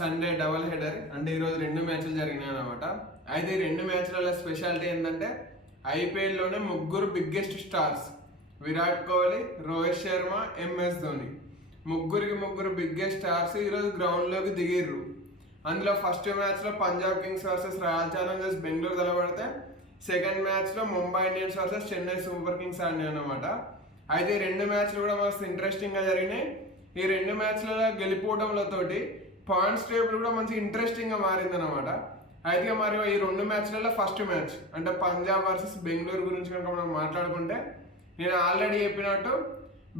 Sunday double header అంటే ఈరోజు 2 మ్యాచ్లు జరిగినాయి అనమాట. అయితే ఈ 2 మ్యాచ్ల స్పెషాలిటీ ఏంటంటే ఐపీఎల్లోనే ముగ్గురు biggest stars Virat Kohli, Rohit Sharma, MS Dhoni ముగ్గురు బిగ్గెస్ట్ స్టార్స్ ఈరోజు గ్రౌండ్లోకి దిగిర్రు. అందులో ఫస్ట్ మ్యాచ్లో Punjab Kings versus Royal Challengers Bengaluru తలపడితే సెకండ్ మ్యాచ్లో Mumbai Indians versus Chennai Super Kings ఆడినాయి అనమాట. అయితే ఈ 2 మ్యాచ్లు కూడా మస్తు ఇంట్రెస్టింగ్గా జరిగినాయి. ఈ 2 మ్యాచ్లలో గెలిపోవడంలతోటి పాయింట్స్ టేబుల్ కూడా మంచి ఇంట్రెస్టింగ్గా మారిందనమాట. అయితే మరి ఈ 2 మ్యాచ్లలో ఫస్ట్ మ్యాచ్ అంటే పంజాబ్ వర్సెస్ బెంగళూరు గురించి కనుక మనం మాట్లాడుకుంటే నేను ఆల్రెడీ చెప్పినట్టు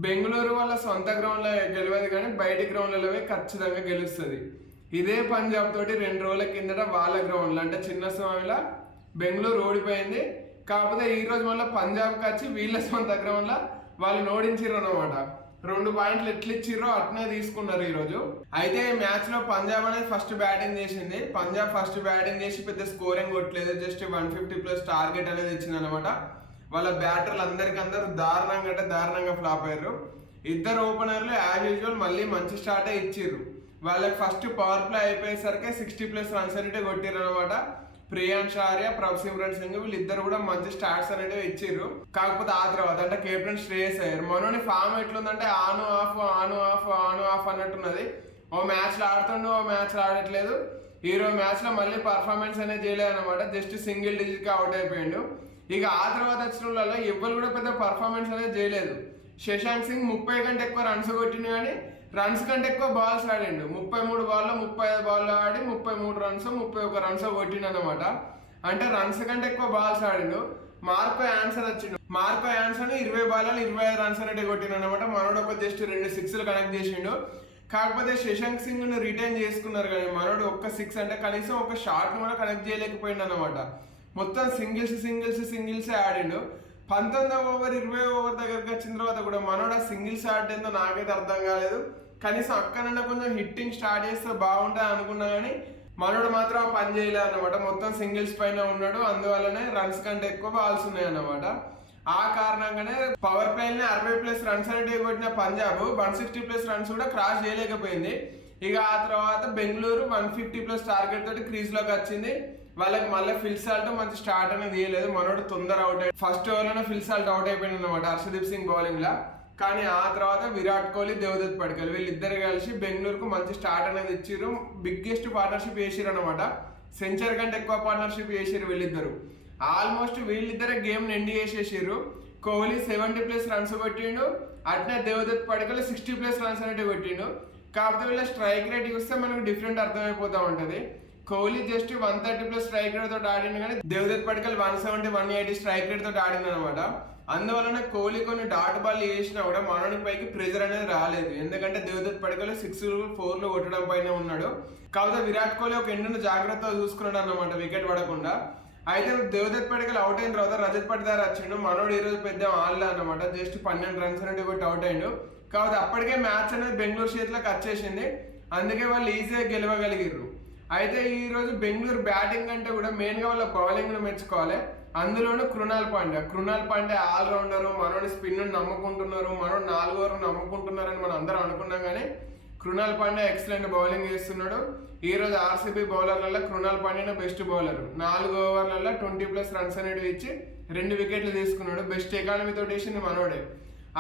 బెంగళూరు వాళ్ళ సొంత గ్రౌండ్లో గెలవదు కానీ బయటి గ్రౌండ్లలో ఖచ్చితంగా గెలుస్తుంది. ఇదే పంజాబ్ తోటి 2 రోజుల కిందట వాళ్ళ గ్రౌండ్లో అంటే చిన్న స్వామిలో బెంగళూరు ఓడిపోయింది. కాకపోతే ఈరోజు మళ్ళీ పంజాబ్కి వచ్చి వీళ్ళ సొంత గ్రౌండ్లో వాళ్ళు ఓడించారు అనమాట. 2 పాయింట్లు ఎట్లా ఇచ్చిర్రో అట్నే తీసుకున్నారు ఈరోజు. అయితే ఈ మ్యాచ్లో పంజాబ్ అనేది ఫస్ట్ బ్యాటింగ్ చేసింది. పంజాబ్ ఫస్ట్ బ్యాటింగ్ చేసి పెద్ద స్కోరింగ్ కొట్టలేదు, జస్ట్ 150+ టార్గెట్ అనేది ఇచ్చింది అనమాట. వాళ్ళ బ్యాటర్లు అందరూ దారుణంగా ఫ్లాప్ అయ్యారు. ఇద్దరు ఓపెనర్లు యాజ్ యూజువల్ మళ్ళీ మంచి స్టార్టే ఇచ్చిర్రు. వాళ్ళకి ఫస్ట్ పవర్ ప్లే అయిపోయేసరికి 60+ రన్స్ అనేవి కొట్టిర్రు అనమాట. ప్రియాంశ్ ఆర్య, ప్రభ్సిమ్రన్ సింగ్ వీళ్ళిద్దరు కూడా మంచి స్టార్ట్స్ అనేవి ఇచ్చిర్రు. కాకపోతే ఆ తర్వాత అంటే కెప్టెన్ శ్రేయస్ అయ్యారు. మనోని ఫామ్ ఎట్లుందంటే ఆన్ ఆఫ్ అన్నట్టున్నది. ఓ మ్యాచ్లో ఆడుతుండు, ఓ మ్యాచ్లో ఆడట్లేదు. ఈరోజు మ్యాచ్లో మళ్ళీ పర్ఫార్మెన్స్ అనేది చేయలేదు అనమాట. జస్ట్ సింగిల్ డిజిట్గా అవుట్ అయిపోయిండు. ఇక ఆ తర్వాత వచ్చిన వాళ్ళలో ఎవ్వరు కూడా పెద్ద పర్ఫార్మెన్స్ అనేది చేయలేదు. శశాంక్ సింగ్ 30 కంటే ఎక్కువ రన్స్ కొట్టిండు కానీ రన్స్ కంటే ఎక్కువ బాల్స్ ఆడిండు. 33 బాల్లో 35 బాల్లో ఆడి 33 రన్స్ 31 రన్స్ కొట్టిండు అనమాట. అంటే రన్స్ కంటే ఎక్కువ బాల్స్ ఆడిండు. మార్కో యాన్సన్ వచ్చిండు. మార్కో యాన్సన్ 20 బాల్లో 25 రన్స్ అనేది కొట్టిండు అనమాట. మనోడు ఒక జస్ట్ 2 సిక్స్లు కనెక్ట్ చేసిండు. కాకపోతే శశాంక్ సింగ్ ను రిటైన్ చేసుకున్నారు కానీ మనోడు ఒక్క 6 అంటే కనీసం ఒక షాట్ ను కూడా కనెక్ట్ చేయలేకపోయిండు అనమాట. మొత్తం సింగిల్స్ ఆడిండు. 19వ ఓవర్ 20వ ఓవర్ దగ్గరకు వచ్చిన తర్వాత కూడా మనోడు ఆ సింగిల్స్ ఆడేందో నాకైతే అర్థం కాలేదు. కనీసం అక్కడన్నా కొంచెం హిట్టింగ్ స్టార్ట్ చేస్తే బాగుంటుంది అనుకున్నా కానీ మనోడు మాత్రం ఆ పని చేయలేదు అనమాట. మొత్తం సింగిల్స్ పైన ఉన్నాడు. అందువల్లనే రన్స్ కంటే ఎక్కువ బాల్స్ ఉన్నాయి అన్నమాట. ఆ కారణంగానే పవర్ ప్లే 60+ రన్స్ అనేవి కొట్టిన పంజాబ్ 160+ రన్స్ కూడా క్రాస్ చేయలేకపోయింది. ఇక ఆ తర్వాత బెంగళూరు 150+ టార్గెట్ తోటి క్రీజ్ లోకి వచ్చింది. వాళ్ళకి మళ్ళీ ఫిల్ సాల్ట్ మంచి స్టార్ట్ అనేది తీయలేదు. మనోడు తొందర అవుట్ అయ్యి ఫస్ట్ ఓవర్లోనే ఫిల్ సాల్ట్ అవుట్ అయిపోయింది అనమాట హర్షదీప్ సింగ్ బౌలింగ్ లా. కానీ ఆ తర్వాత విరాట్ కోహ్లీ, దేవదత్ పడికల్ వీళ్ళిద్దరు కలిసి బెంగళూరుకు మంచి స్టార్ట్ అనేది ఇచ్చిర్రు. బిగ్గెస్ట్ పార్ట్నర్షిప్ చేసిర్రు అనమాట. సెంచరీ కంటే ఎక్కువ పార్ట్నర్షిప్ చేసిర్రు వీళ్ళిద్దరు. ఆల్మోస్ట్ వీళ్ళిద్దరే గేమ్ ఎండ్ చేసేసిర్రు. కోహ్లీ 70+ రన్స్ కొట్టిండు. అట్నే దేవదత్ పడికల్ 60+ రన్స్ అనేవి కొట్టిండు. కాకపోతే వీళ్ళ స్ట్రైక్ రేట్ చూస్తే మనకు డిఫరెంట్ అర్థమైపోతూ ఉంటుంది. కోహ్లీ జస్ట్ 130+ స్ట్రైక్ రేట్ తోటి ఆడిండు కానీ దేవదత్ పడికల్ 170, 180 స్ట్రైక్ రేట్ తోటి ఆడింది అనమాట. అందువలన కోహ్లీ కొన్ని డాట్ బాల్ వేసినా కూడా మనోని పైకి ప్రెజర్ అనేది రాలేదు. ఎందుకంటే దేవదత్ పడికల్ 6, 4 కొట్టడం పైన ఉన్నాడు. కాకపోతే విరాట్ కోహ్లీ ఒక ఎండును జాగ్రత్తగా చూసుకున్నాడు అన్నమాట వికెట్ పడకుండా. అయితే దేవదత్ పడికల్ అవుట్ అయిన తర్వాత రజత్ పటిదార్ వచ్చిండు. మనోడు ఈరోజు పెద్ద ఆన్లే అనమాట. జస్ట్ 12 రన్స్ అనేవి కొట్టి అవుట్ అయిండు. కాకపోతే అప్పటికే మ్యాచ్ అనేది బెంగళూరు చేతిలోకి వచ్చేసింది. అందుకే వాళ్ళు ఈజీగా గెలవగలిగిర్రు. అయితే ఈరోజు బెంగళూరు బ్యాటింగ్ అంటే కూడా మెయిన్గా వాళ్ళ బౌలింగ్ను మెచ్చుకోవాలి. అందులోనూ కృణాల్ పాండ్యా ఆల్రౌండరు. మనోడి స్పిన్ నమ్ముకుంటున్నారు, మనోడు 4 ఓవర్లు నమ్ముకుంటున్నారని మనం అందరం అనుకున్నాం కానీ కృణాల్ పాండ్యా ఎక్సలెంట్ బౌలింగ్ చేస్తున్నాడు. ఈరోజు ఆర్సీబీ బౌలర్లలో కృణాల్ పాండ్యానే బెస్ట్ బౌలర్. 4 ఓవర్లలో 20+ రన్స్ అనేవి ఇచ్చి 2 వికెట్లు తీసుకున్నాడు. బెస్ట్ ఎకానమీతో వేసింది మనోడే.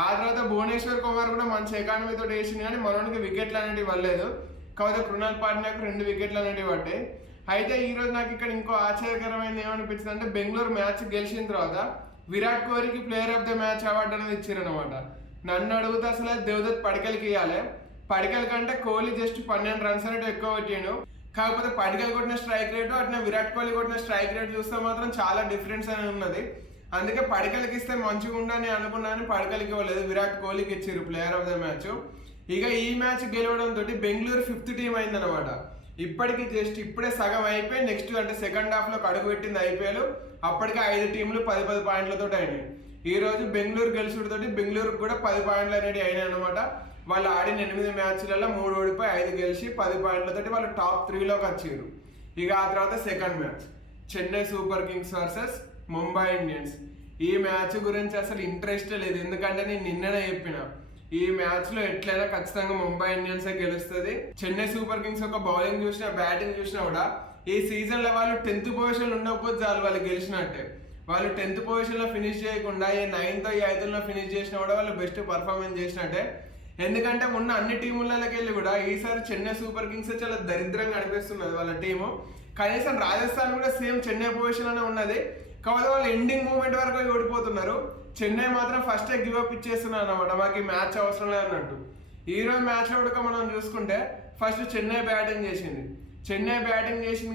ఆ తర్వాత భువనేశ్వర్ కుమార్ కూడా మంచి ఎకానమీతో వేసింది కానీ మనోడికి వికెట్లు అనేవి ఇవ్వలేదు. కాకపోతే కృణాల్ పాండ్యాకు 2 వికెట్లు అనేవి పడ్డాయి. అయితే ఈరోజు నాకు ఇక్కడ ఇంకో ఆశ్చర్యకరమైనది ఏమనిపించింది అంటే బెంగళూరు మ్యాచ్ గెలిచిన తర్వాత విరాట్ కోహ్లీకి player of the match award అనేది ఇచ్చారనమాట. నన్ను అడిగితే అసలు దేవదత్ పడికల్కి ఇవ్వాలి. పడికల్ కంటే కోహ్లీ జస్ట్ 12 రన్స్ అనేవి ఎక్కువ కొట్టాడు. కాకపోతే పడికల్ కొట్టిన స్ట్రైక్ రేటు అట్లా విరాట్ కోహ్లీ కొట్టిన స్ట్రైక్ రేట్ చూస్తే మాత్రం చాలా డిఫరెన్స్ అనేది ఉన్నది. అందుకే పడికల్కి ఇస్తే మంచిగా ఉండని అనుకున్నాను. పడికల్కి ఇవ్వలేదు, విరాట్ కోహ్లీకి ఇచ్చారు ప్లేయర్ ఆఫ్ ద మ్యాచ్. ఇక ఈ మ్యాచ్ గెలవడంతో బెంగళూరు 5th టీం అయిందనమాట. ఇప్పటికి జస్ట్ ఇప్పుడే సగం అయిపోయి నెక్స్ట్ అంటే సెకండ్ హాఫ్లో అడుగు పెట్టింది ఐపీఎల్. అప్పటికే 5 టీంలు 10 పాయింట్లతో అయినాయి. ఈ రోజు బెంగళూరు గెలుచుడితోటి బెంగళూరుకు కూడా 10 పాయింట్లు అనేవి అయినాయి అనమాట. వాళ్ళు ఆడిన 8 మ్యాచ్లలో 3 ఓడిపోయి 5 గెలిచి 10 పాయింట్లతో వాళ్ళు టాప్ 3లోకి వచ్చారు. ఇక ఆ తర్వాత second match Chennai Super Kings versus Mumbai Indians. ఈ మ్యాచ్ గురించి అసలు ఇంట్రెస్ట్ లేదు. ఎందుకంటే నేను నిన్ననే చెప్పిన ఈ మ్యాచ్ లో ఎట్లయినా ఖచ్చితంగా ముంబై ఇండియన్స్ గెలుస్తుంది. చెన్నై సూపర్ కింగ్స్ ఒక బౌలింగ్ చూసినా బ్యాటింగ్ చూసినా కూడా ఈ సీజన్ లో వాళ్ళు 10th పొజిషన్ ఉండకపోతే చాలు వాళ్ళు గెలిచినట్టే. వాళ్ళు 10th పొజిషన్ లో ఫినిష్ చేయకుండా ఈ 9th 8th లో ఫినిష్ చేసినా కూడా వాళ్ళు బెస్ట్ పర్ఫార్మెన్స్ చేసినట్టే. ఎందుకంటే ఉన్న అన్ని టీములకి వెళ్ళి కూడా ఈసారి చెన్నై సూపర్ కింగ్స్ చాలా దరిద్రంగా అనిపిస్తున్నది వాళ్ళ టీము. కనీసం రాజస్థాన్ కూడా సేమ్ చెన్నై పొజిషన్ అనే ఉన్నది, కాకపోతే వాళ్ళు ఎండింగ్ మూమెంట్ వరకు ఓడిపోతున్నారు. చెన్నై మాత్రం ఫస్టే గివప్ ఇచ్చేస్తున్నారు అనమాట, మాకు ఈ మ్యాచ్ అవసరం లేదన్నట్టు. ఈ రోజు మ్యాచ్లో కూడా మనం చూసుకుంటే ఫస్ట్ చెన్నై బ్యాటింగ్ చేసింది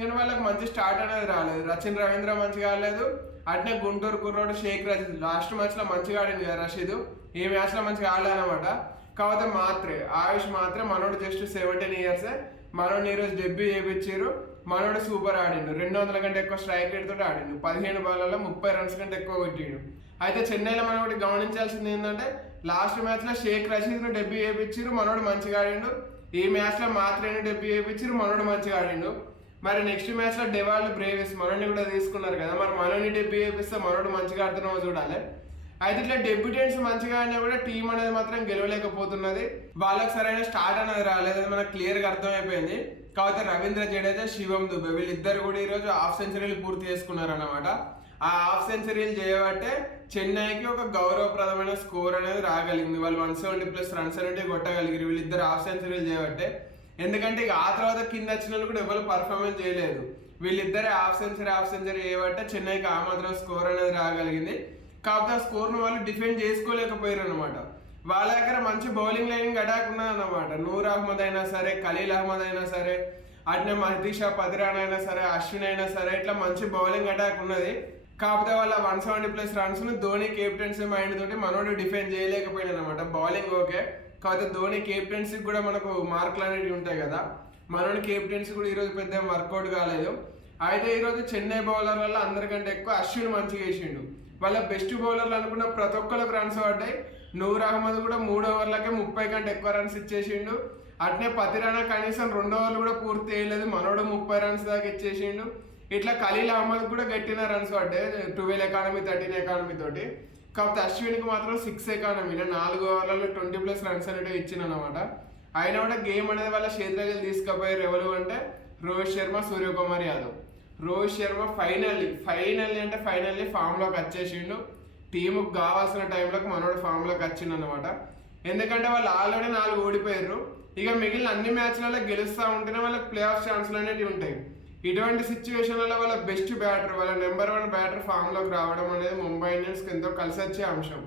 కానీ వాళ్ళకి మంచి స్టార్ట్ అనేది రాలేదు. రచిన్ రవీంద్ర మంచిగా ఆడలేదు, అట్నే గుంటూరు కుర్రోడు షేక్ రషీద్ లాస్ట్ మ్యాచ్లో మంచిగా ఆడింది కదా రషీద్, ఈ మ్యాచ్లో మంచిగా ఆడలేదన్నమాట. కాకపోతే ఆయుష్ మాత్రం మనోడు జస్ట్ 17 years, మనోడిని ఈరోజు డెబ్యూ చేయించారు. మనోడు సూపర్ ఆడిండు, 200 కంటే ఎక్కువ స్ట్రైక్ రేట్ తోటి ఆడిండు, 15 బాల్లలో 30 runs కంటే ఎక్కువ కొట్టిండు. అయితే చెన్నైలో మనం ఒకటి గమనించాల్సింది ఏంటంటే లాస్ట్ మ్యాచ్లో షేక్ రషీద్ను డెబ్యూ చేయించారు, మనోడు మంచిగా ఆడిండు. ఈ మ్యాచ్లో మాత్రమే డెబ్యూ చేయించారు, మనోడు మంచిగా ఆడిండు. మరి నెక్స్ట్ మ్యాచ్లో డెవాల్డ్ బ్రేవిస్ మనోడిని కూడా తీసుకున్నారు కదా, మరి మనోడిని డెబ్యూ చేపిస్తే మనోడు మంచిగా ఆడుతున్నామో చూడాలి. అయితే ఇట్లా డెబ్యూటెంట్స్ మంచిగా అయినా కూడా టీం అనేది మాత్రం గెలవలేకపోతున్నది. వాళ్ళకి సరైన స్టార్ట్ అనేది రాలేదు, అది మనకు క్లియర్గా అర్థమైపోయింది. కాకపోతే రవీంద్ర జడేజా, శివం దుబే వీళ్ళిద్దరు కూడా ఈరోజు హాఫ్ సెంచరీలు పూర్తి చేసుకున్నారు అన్నమాట. ఆ హాఫ్ సెంచరీలు చేయబట్టే చెన్నైకి ఒక గౌరవప్రదమైన స్కోర్ అనేది రాగలిగింది. వాళ్ళు 170+ runs అనేది కొట్టగలిగారు వీళ్ళిద్దరు హాఫ్ సెంచరీలు చేయబట్టే. ఎందుకంటే ఇక ఆ తర్వాత కింద వచ్చిన వాళ్ళు కూడా ఎవరు పర్ఫార్మెన్స్ చేయలేదు. వీళ్ళిద్దరే హాఫ్ సెంచరీ చేయబట్టే చెన్నైకి ఆ మాత్రం స్కోర్ అనేది రాగలిగింది. కాకపోతే ఆ స్కోర్ను వాళ్ళు డిఫెండ్ చేసుకోలేకపోయారు అనమాట. వాళ్ళ దగ్గర మంచి బౌలింగ్ లైనింగ్ అటాక్ ఉన్నదన్నమాట. నూర్ అహ్మద్ అయినా సరే, ఖలీల్ అహ్మద్ అయినా సరే, అట్నే మహదీషా పదిరాన్ అయినా సరే, అశ్విన్ అయినా సరే, ఇట్లా మంచి బౌలింగ్ అటాక్ ఉన్నది. కాకపోతే వాళ్ళ 170+ runs ధోని కెప్టెన్సీ మైండ్ తోటి మనోడు డిఫెండ్ చేయలేకపోయినా అనమాట. బౌలింగ్ ఓకే, కాకపోతే ధోని కెప్టెన్సీకి కూడా మనకు మార్కులు అనేవి ఉంటాయి కదా, మనోడి కెప్టెన్సీ కూడా ఈరోజు పెద్ద వర్కౌట్ కాలేదు. అయితే ఈరోజు చెన్నై బౌలర్ వల్ల అందరికంటే ఎక్కువ అశ్విన్ మంచిగా వేసిండు. వాళ్ళ బెస్ట్ బౌలర్లు అనుకున్న ప్రతి ఒక్కరికి రన్స్ పడ్డాయి. నూర్ అహ్మద్ కూడా 3 ఓవర్లకే 30 కంటే ఎక్కువ రన్స్ ఇచ్చేసిండు. అట్నే పతిరానా కనీసం 2 ఓవర్లు కూడా పూర్తి చేయలేదు, మనోడు 30 runs దాకా ఇచ్చేసిండు. ఇట్లా ఖలీల్ అహ్మద్ కూడా గట్టిన రన్స్ పడ్డాయి 12 economy 13 economy తోటి. కాకపోతే అశ్విన్కి మాత్రం 6 economy 4 ఓవర్లలో 20+ runs అనేవి ఇచ్చిందనమాట. అయినా కూడా గేమ్ అనేది వాళ్ళ చేతులకి తీసుకుపోయారు ఎవరు అంటే రోహిత్ శర్మ, సూర్యకుమార్ యాదవ్. రోహిత్ శర్మ ఫైనల్లీ ఫామ్లోకి వచ్చేసిండు. టీముకు కావాల్సిన టైంలోకి మనోడు ఫామ్లోకి వచ్చిండు అనమాట. ఎందుకంటే వాళ్ళు ఆల్రెడీ 4 ఓడిపోయారు, ఇక మిగిలిన అన్ని మ్యాచ్లలో గెలుస్తూ ఉంటేనే వాళ్ళకి ప్లే ఆఫ్ ఛాన్స్లు అనేవి ఉంటాయి. ఇటువంటి సిచ్యువేషన్లలో వాళ్ళ బెస్ట్ బ్యాటర్, వాళ్ళ నెంబర్ 1 బ్యాటర్ ఫామ్లోకి రావడం అనేది ముంబై ఇండియన్స్కి ఎంతో కలిసి వచ్చే అంశం.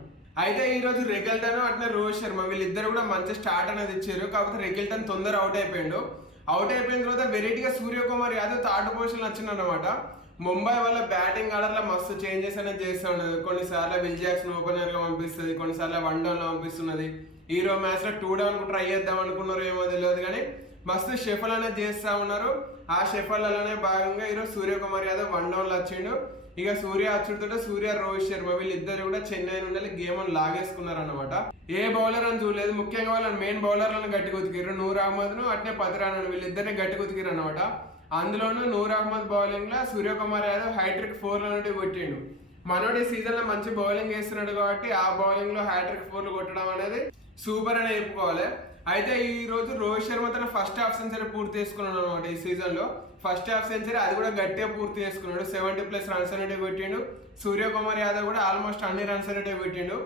అయితే ఈరోజు రెగిల్టన్ అట్నే రోహిత్ శర్మ వీళ్ళిద్దరు కూడా మంచి స్టార్ట్ అనేది ఇచ్చారు. కాకపోతే రెగిల్టన్ తొందర అవుట్ అయిపోయిన తర్వాత వెరైటీగా సూర్యకుమార్ యాదవ్ థర్డ్ పొజిషన్ వచ్చింది అనమాట. ముంబై వల్ల బ్యాటింగ్ ఆర్డర్లో మస్తు చేంజెస్ అనేది చేస్తూ ఉన్నది. కొన్నిసార్లు విల్ జాక్సన్ ఓపెనర్గా పంపిస్తుంది, కొన్నిసార్లు 1 downలో పంపిస్తున్నది. ఈరో మ్యాచ్లో 2 down ట్రై చేద్దాం అనుకున్నారు ఏమో తెలియదు, కానీ మస్తు షెఫల్ అనేది చేస్తూ ఉన్నారు. ఆ షెఫల్లోనే భాగంగా ఈరోజు సూర్యకుమార్ యాదవ్ 1 downలో వచ్చిండు. ఇక సూర్య అచ్చుడితో సూర్య, రోహిత్ శర్మ వీళ్ళిద్దరు కూడా చెన్నై నుండి గేమ్ అని లాగేసుకున్నారు అనమాట. ఏ బౌలర్ అని చూడలేదు, ముఖ్యంగా వాళ్ళ మెయిన్ బౌలర్లను గట్టి కుతికిరు. నూర్ అహ్మద్ను అట్నే పతిరాను వీళ్ళిద్దరిని గట్టి కుతికిరు అనమాట. అందులోనూ నూర్ అహ్మద్ బౌలింగ్ లో సూర్యకుమార్ యాదవ్ హ్యాట్రిక్ 4 కొట్టిండు. మనోడి సీజన్ లో మంచి బౌలింగ్ వేస్తున్నాడు కాబట్టి ఆ బౌలింగ్ లో హ్యాట్రిక్ 4 కొట్టడం అనేది సూపర్ అని చెప్పుకోవాలి. అయితే ఈ రోజు రోహిత్ శర్మ తన ఫస్ట్ హాఫ్ సెంచరీ పూర్తి చేసుకున్నాడు అనమాట. ఈ సీజన్ లో ఫస్ట్ హాఫ్ సెంచరీ అది కూడా గట్టిగా పూర్తి చేసుకున్నాడు. 70+ runs అనేవి కొట్టిండు. సూర్యకుమార్ యాదవ్ కూడా ఆల్మోస్ట్ అన్ని రన్స్ అనేవి కొట్టిండు.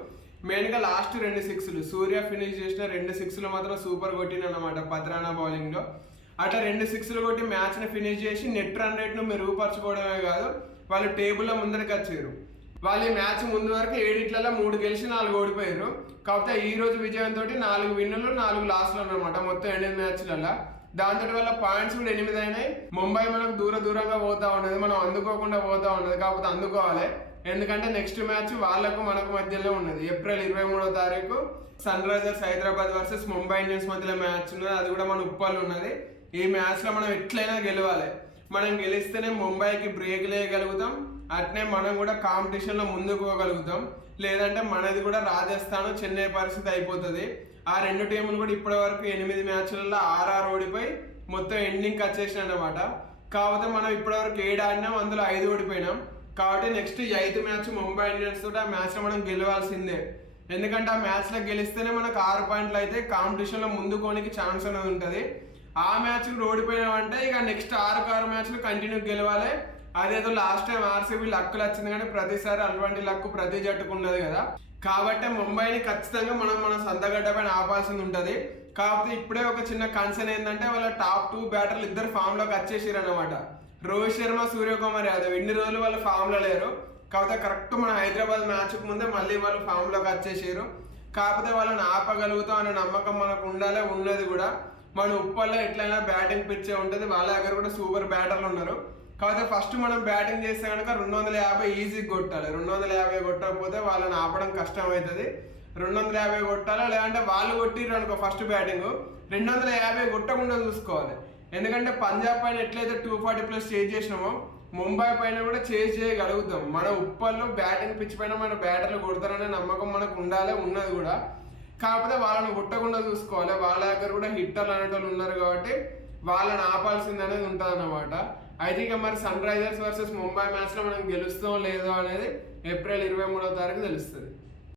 మెయిన్ గా లాస్ట్ 2 6లు సూర్య ఫినిష్ చేసిన 2 6లు మాత్రం సూపర్ కొట్టిండు అనమాట పత్రానా బౌలింగ్ లో. అట్లా 2 6లు కొట్టి మ్యాచ్ ని ఫినిష్ చేసి నెట్ రన్ రేట్ ను మెరుగుపరచుకోవడమే కాదు, వాళ్ళు టేబుల్లో ముందరికి వచ్చారు. వాళ్ళు ఈ మ్యాచ్ ముందు వరకు 7 3 గెలిచి 4 ఓడిపోయారు. కాకపోతే ఈ రోజు విజయంతో 4 విన్నులు 4 లాస్లు అనమాట మొత్తం 8 మ్యాచ్లలో. దాంతో వాళ్ళ పాయింట్స్ కూడా 8 అయినాయి. ముంబై మనకు దూరంగా పోతా ఉన్నది, మనం అందుకోకుండా పోతా ఉన్నది. కాకపోతే అందుకోవాలి, ఎందుకంటే నెక్స్ట్ మ్యాచ్ వాళ్ళకు మనకు మధ్యలో ఉన్నది. ఏప్రిల్ 23వ తారీఖు Sunrisers Hyderabad versus Mumbai Indians మధ్యలో మ్యాచ్ ఉన్నది. అది కూడా మన ఉప్పల్ ఉన్నది. ఈ మ్యాచ్లో మనం ఎట్లయినా గెలవాలి. మనం గెలిస్తేనే ముంబైకి బ్రేక్ లేయగలుగుతాం, అట్నే మనం కూడా కాంపిటీషన్లో ముందుకు పోగలుగుతాం. లేదంటే మనది కూడా రాజస్థాన్, చెన్నై పరిస్థితి అయిపోతుంది. ఆ 2 టీములు కూడా ఇప్పటి వరకు 8 మ్యాచ్లలో 6 ఓడిపోయి మొత్తం ఎండింగ్కి వచ్చేసినాయి అనమాట. కాకపోతే మనం ఇప్పటివరకు 7 ఆడినాం, అందులో 5 ఓడిపోయినాం. కాబట్టి next 8th match Mumbai Indians తోటి ఆ మ్యాచ్లో మనం గెలవాల్సిందే. ఎందుకంటే ఆ మ్యాచ్లో గెలిస్తేనే మనకు 6 పాయింట్లు అయితే కాంపిటీషన్లో ముందుకోనికి ఛాన్స్ అనేది ఉంటుంది. ఆ మ్యాచ్కి ఓడిపోయినామంటే ఇక నెక్స్ట్ 6 మ్యాచ్లు కంటిన్యూ గెలవాలి. అదేదో లాస్ట్ టైం ఆర్సీబీ లక్కులు వచ్చింది, కానీ ప్రతిసారి అటువంటి లక్కు ప్రతి జట్టుకు ఉన్నది కదా. కాబట్టి ముంబైని ఖచ్చితంగా మనం మన సొంతగడ్డ పైన ఆపాల్సింది ఉంటుంది. కాకపోతే ఇప్పుడే ఒక చిన్న కన్సర్న్ ఏంటంటే వాళ్ళ టాప్ 2 బ్యాటర్లు ఇద్దరు ఫామ్లోకి వచ్చేసారు అనమాట. రోహిత్ శర్మ, సూర్యకుమార్ యాదవ్ ఇన్ని రోజులు వాళ్ళు ఫామ్లో లేరు. కాకపోతే కరెక్ట్ మన హైదరాబాద్ మ్యాచ్కి ముందే మళ్ళీ వాళ్ళు ఫామ్లోకి వచ్చేసారు. కాకపోతే వాళ్ళని ఆపగలుగుతాం అనే నమ్మకం మనకు ఉండాలి, ఉన్నది కూడా. మన ఉప్పల్లో ఎట్లయినా బ్యాటింగ్ పిచ్చే ఉంటుంది, వాళ్ళ దగ్గర కూడా సూపర్ బ్యాటర్లు ఉన్నారు. కాకపోతే ఫస్ట్ మనం బ్యాటింగ్ చేస్తే కనుక 250 ఈజీగా కొట్టాలి. 250 కొట్టకపోతే వాళ్ళని ఆపడం కష్టం అవుతుంది. 250 కొట్టాలి, లేదంటే వాళ్ళు కొట్టిర్రు అనుకో ఫస్ట్ బ్యాటింగ్ 250 కొట్టకుండా చూసుకోవాలి. ఎందుకంటే పంజాబ్ పైన ఎట్లయితే 240+ చేజ్ చేసినామో ముంబై పైన కూడా చేజ్ చేయగలుగుతాం. మన ఉప్పల్లో బ్యాటింగ్ పిచ్ పైన మన బ్యాటర్లు కొడతారనే నమ్మకం మనకు ఉండాలి, ఉన్నది కూడా. కాకపోతే వాళ్ళని కొట్టకుండా చూసుకోవాలి. వాళ్ళ దగ్గర కూడా హిట్టర్లు అనేటోళ్ళు ఉన్నారు కాబట్టి వాళ్ళని ఆపాల్సింది అనేది ఉంటుంది అన్నమాట. అయితే ఇక మరి సన్ రైజర్స్ వర్సెస్ ముంబై మ్యాచ్లో మనం గెలుస్తాం లేదో అనేది ఏప్రిల్ 23వ తారీఖు తెలుస్తుంది.